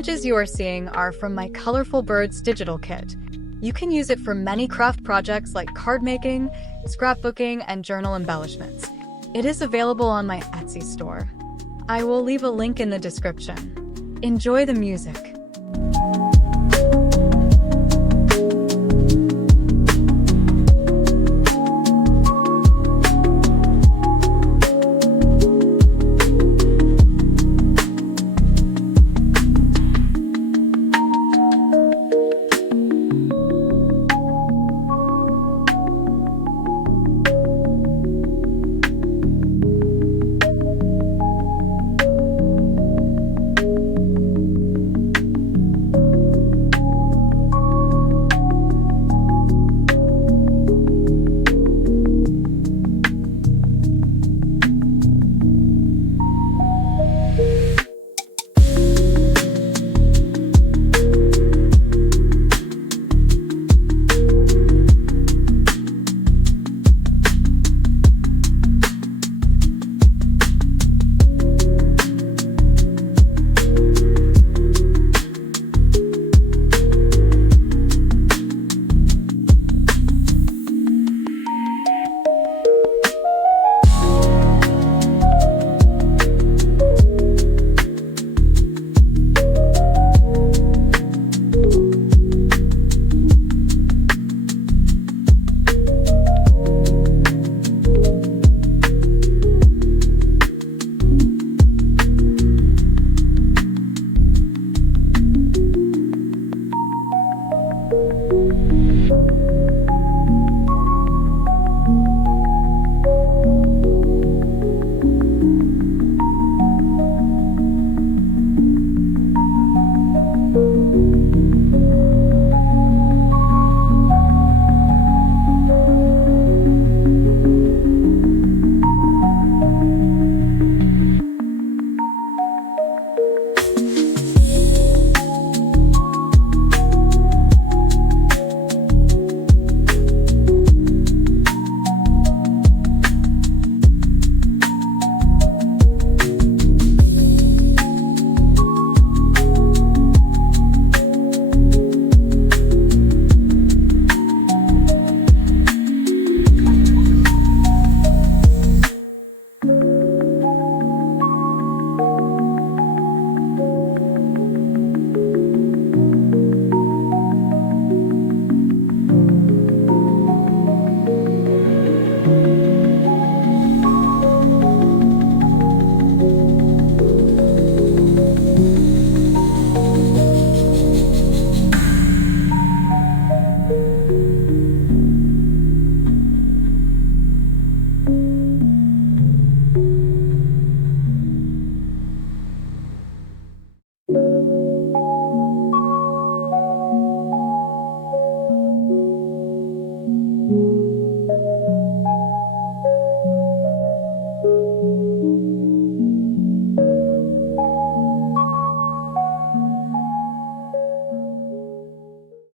images you are seeing are from my Colorful Birds digital kit. You can use it for many craft projects like card making, scrapbooking, and journal embellishments. It is available on my Etsy store. I will leave a link in the description. Enjoy the music.